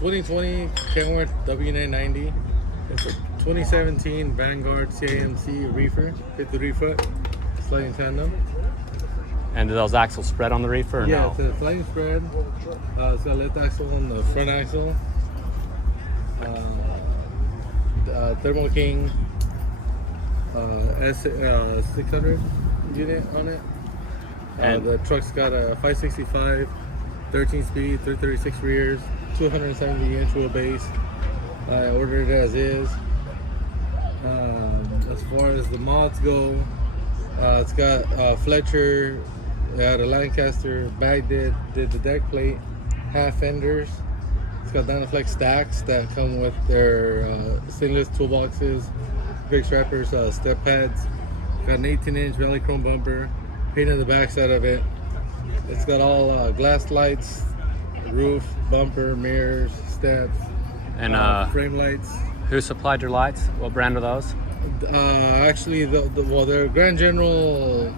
2020 Kenworth W990. It's a 2017 Vanguard CAMC reefer, 53-foot sliding tandem. And do those axles spread on the reefer or yeah, no? It's a sliding spread. It's got a left axle and the front axle. Thermo King S600 unit on it. And the truck's got a 565, 13-speed, 336 rears, 270-inch wheelbase. I ordered it as is. As far as the mods go, it's got Fletcher, it had a Lancaster, bag did the deck plate, half fenders. It's got Dynaflex stacks that come with their stainless toolboxes, big strappers, step pads. Got an 18-inch Valley Chrome bumper, painted the backside of it. It's got all glass lights, roof, bumper, mirrors, steps, and frame lights. who supplied your lights? What brand are those? Actually, they're Grand General.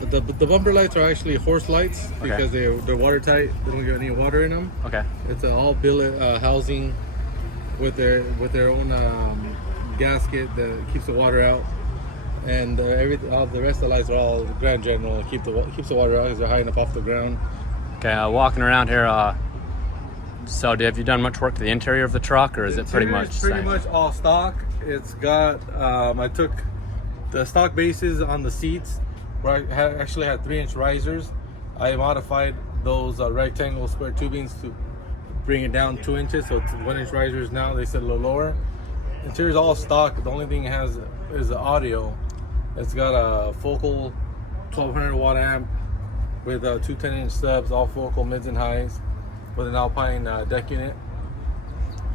The bumper lights are actually horse lights because they're watertight. They don't get any water in them. Okay. It's all billet housing with their own gasket that keeps the water out, and all the rest of the lights are all Grand General. Keeps the water out because they're high enough off the ground. Okay. Walking around here. So, have you done much work to the interior of the truck, or is it pretty much the same? Much all stock. It's got. I took the stock bases on the seats, where I actually had 3-inch risers. I modified those rectangle square tubings to bring it down 2 inches, so it's 1-inch risers now. They sit a little lower. Interior's all stock. The only thing it has is the audio. It's got a focal 1200 watt amp with 2 10-inch subs, all focal mids and highs, with an Alpine deck unit.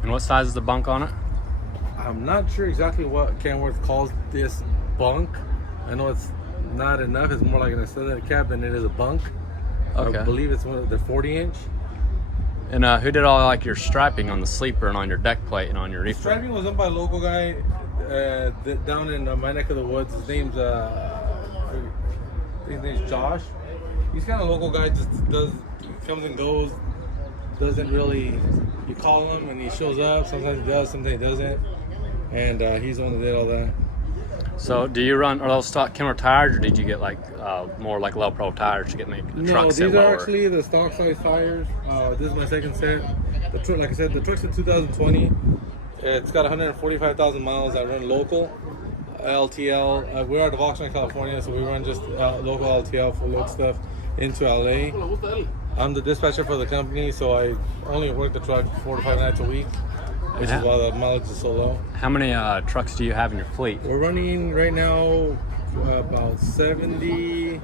And what size is the bunk on it? I'm not sure exactly what Kenworth calls this bunk. I know it's not enough. It's more like an extended cab than it is a bunk. Okay. I believe it's one of the 40-inch. And who did all like your striping on the sleeper and on your deck plate and on your reefer? Striping was done by a local guy down in my neck of the woods. His name's Josh. He's kind of a local guy. Just comes and goes. Doesn't really. You call him and he shows up. Sometimes he does, sometimes he doesn't. And he's the one that did all that. So, do you run, are those stock Kenworth tires, or did you get like more like low pro tires to make the truck sit lower? No, these are actually the stock size tires. This is my second set. The truck, like I said, the truck's in 2020. It's got 145,000 miles. I run local LTL. We're out of Oxnard, California, so we run just local LTL for load stuff into LA. I'm the dispatcher for the company, so I only work the truck 4 to 5 nights a week, which is why the mileage is so low. How many trucks do you have in your fleet? We're running right now about 70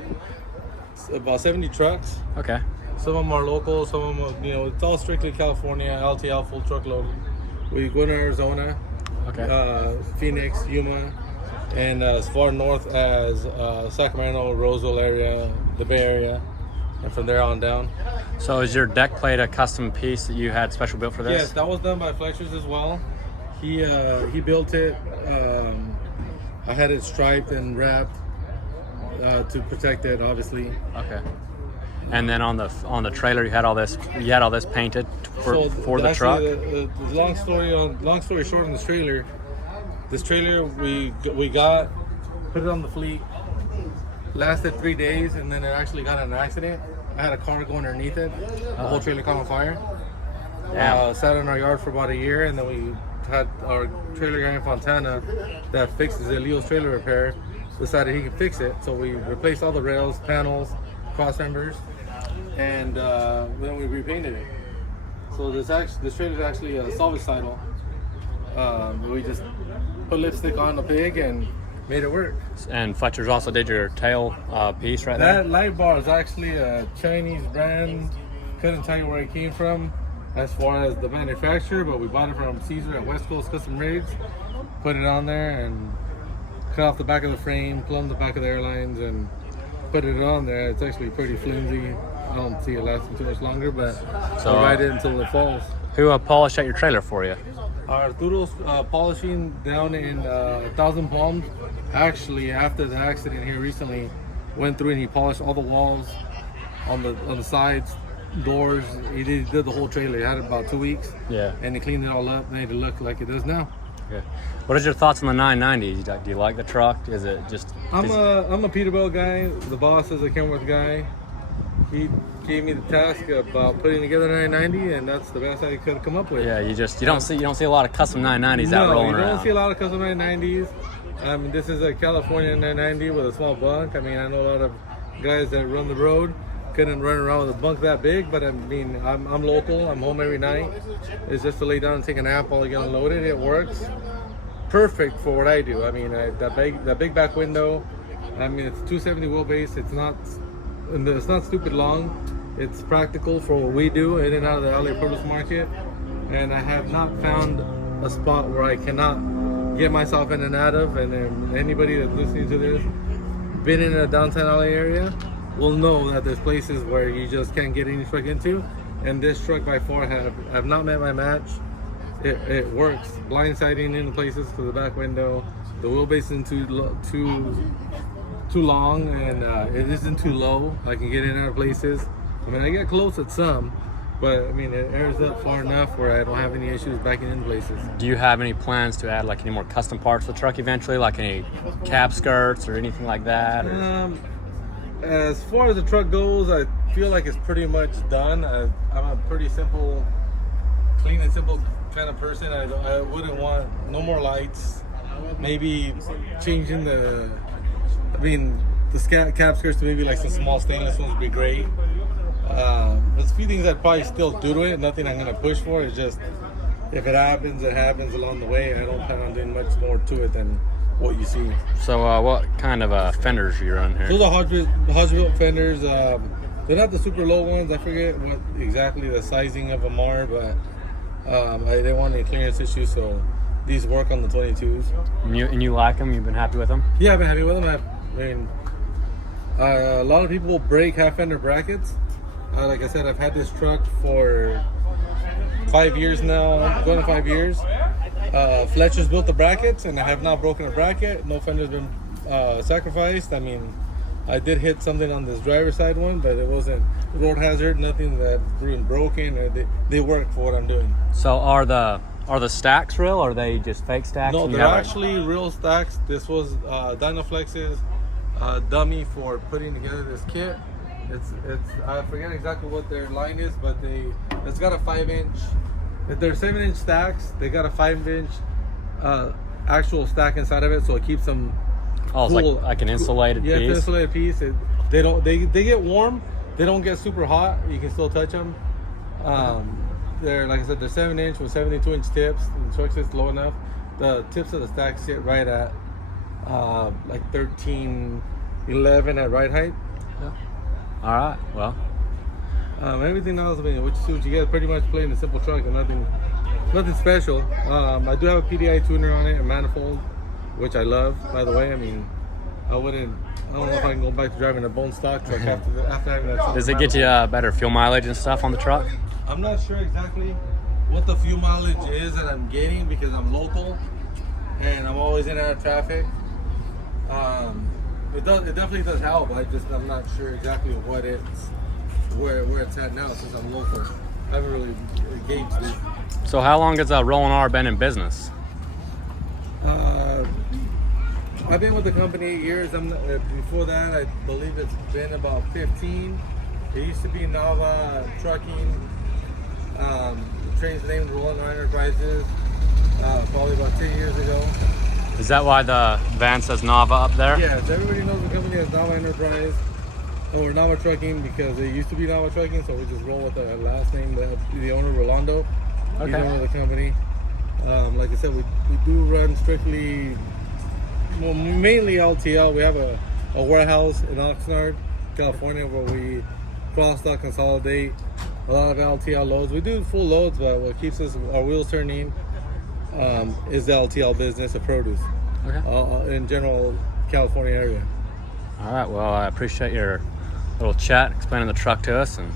trucks. Okay. Some of them are local, some of them, it's all strictly California, LTL, full truckload. We go to Arizona, Phoenix, Yuma, and as far north as Sacramento, Roseville area, the Bay Area, and from there on down. So is your deck plate a custom piece that you had special built for this? Yes, that was done by Fletcher's as well. He built it. I had it striped and wrapped to protect it, obviously. Okay. And then on the trailer, you had all this painted for the truck. The long story short, on this trailer we got, put it on the fleet, lasted 3 days, and then it actually got in an accident. I had a car go underneath it. The whole trailer caught on fire. Sat in our yard for about a year, and then we had our trailer guy in Fontana that fixes it, Leo's Trailer Repair, decided he could fix it. So we replaced all the rails, panels, cross members, and then we repainted it. So this trailer is actually a salvage title. We just put lipstick on the pig and made it work. And Fletcher's also did your tail piece right there? That light bar is actually a Chinese brand. Couldn't tell you where it came from as far as the manufacturer, but we bought it from Caesar at West Coast Custom Rigs. Put it on there and cut off the back of the frame, plumbed the back of the airlines, and put it on there. It's actually pretty flimsy. I don't see it lasting too much longer, but I'll ride it until it falls. Who polished out your trailer for you? Arturo's polishing down in Thousand Palms. Actually, after the accident here recently, went through and he polished all the walls on the sides, doors. He did the whole trailer. He had it about 2 weeks. Yeah. And he cleaned it all up, made it look like it does now. Okay. What is your thoughts on the 990? Do you like the truck? Is it just? I'm a Peterbilt guy. The boss is a Kenworth guy. He gave me the task about putting together a 990, and that's the best I could come up with. Yeah, you don't see a lot of custom 990s out rolling around. No, you don't see a lot of custom 990s. I mean, this is a California 990 with a small bunk. I mean, I know a lot of guys that run the road couldn't run around with a bunk that big, but I mean, I'm local. I'm home every night. It's just to lay down and take a nap while I get unloaded. It works perfect for what I do. I mean, that big back window. I mean, it's 270 wheelbase. It's not stupid long. It's practical for what we do in and out of the LA produce market. And I have not found a spot where I cannot get myself in and out of. And then anybody that's listening to this, been in a downtown LA area, will know that there's places where you just can't get any truck into. And this truck by far have not met my match. It works. Blindsiding into places for the back window. The wheelbase isn't too long, and it isn't too low. I can get in and out of places. I mean, I get close at some, but I mean, it airs up far enough where I don't have any issues backing into places. Do you have any plans to add like any more custom parts to the truck eventually, like any cab skirts or anything like that? As far as the truck goes, I feel like it's pretty much done. I'm a pretty simple, clean and simple kind of person. I wouldn't want no more lights. Maybe changing the cab skirts to maybe like some small stainless ones would be great. There's a few things I'd probably still do to it. Nothing I'm gonna push for. It's just if it happens, it happens along the way. I don't plan on doing much more to it than what you see. So what kind of fenders are you running here? Those are Hodgeville fenders. They're not the super low ones. I forget what exactly the sizing of them are, but I didn't want any clearance issues, so these work on the 22s. And you like them? You've been happy with them? Yeah, I've been happy with them. I mean, a lot of people break half fender brackets. Like I said, I've had this truck for 5 years now, going to 5 years. Fletcher's built the brackets, and I have not broken a bracket. No fender's been sacrificed. I mean, I did hit something on this driver's side one, but it wasn't road hazard, nothing that's been broken. Or they work for what I'm doing. So are the stacks real, or are they just fake stacks? No, they're actually real stacks. This was Dynaflex's dummy for putting together this kit. It's I forget exactly what their line is, but it's got a 5-inch. If they're 7-inch stacks, they got a 5-inch actual stack inside of it, so it keeps them. Oh, it's cool. like an insulated piece. Yeah, it's an insulated piece. They get warm. They don't get super hot. You can still touch them. They're, like I said, they're 7-inch with 72-inch tips. The truck sits low enough. The tips of the stack sit right at like 13, 11 at ride height. Yeah. All right. Well. Everything else, I mean, what you get, pretty much playing a simple truck and nothing special. I do have a PDI tuner on it, a manifold, which I love, by the way. I mean, I don't know if I can go back to driving a bone stock truck after having that. Does it get you better fuel mileage and stuff on the truck? I'm not sure exactly what the fuel mileage is that I'm getting because I'm local and I'm always in and out of traffic. It definitely does help. I'm not sure exactly what where it's at now since I'm local. I haven't really gauged it. So how long has Rollin R been in business? I've been with the company 8 years. Before that, I believe it's been about 15. It used to be Nava Trucking. Changed the name to Rollin R Enterprises probably about 10 years ago. Is that why the van says Nava up there? Yes, everybody knows the company as Nava Enterprise or Nava Trucking because it used to be Nava Trucking, so we just roll with the last name. The owner, Rolando, he's the owner of the company. Like I said, we do run strictly, well, mainly LTL. We have a warehouse in Oxnard, California, where we cross-dock consolidate a lot of LTL loads. We do full loads, but what keeps our wheels turning is the LTL business of produce. Okay. In general, California area. All right. Well, I appreciate your little chat, explaining the truck to us, and